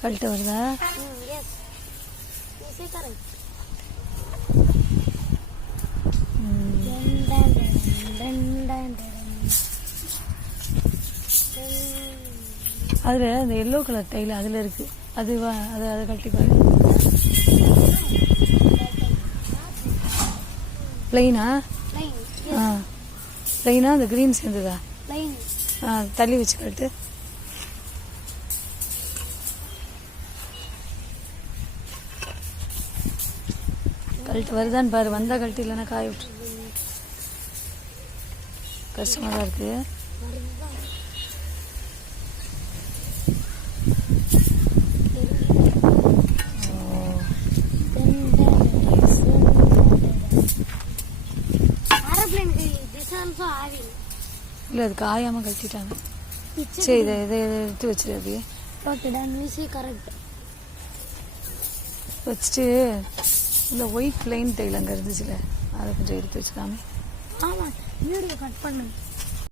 கழட்ட வருதா? Yes. Is it correct? அதில் அந்த எல்லோ கலர் டைல் அதில் இருக்குது. அது அதை கழட்டி பாரு. பிளைனா? பிளைனா அந்த க்ரீன் சேர்ந்ததா? தள்ளி வச்சு கழட்டு. கழட்டு வருதான்னு பாரு. வந்தால் கழட்டு, இல்லைன்னா காய விட்டு. கஷ்டமாக தான் இருக்குது. இல்லை, அது காயாமல் கழட்டிட்டாங்க. சரி, இதை எடுத்து வச்சிரு. அப்படியே வச்சுட்டு இந்த ஒயிட் பிளைன் டைல் அங்கே இருந்துச்சுல, அதை கொஞ்சம் எடுத்து வச்சுக்காம. ஆமாம், வீடியோ கட் பண்ணு.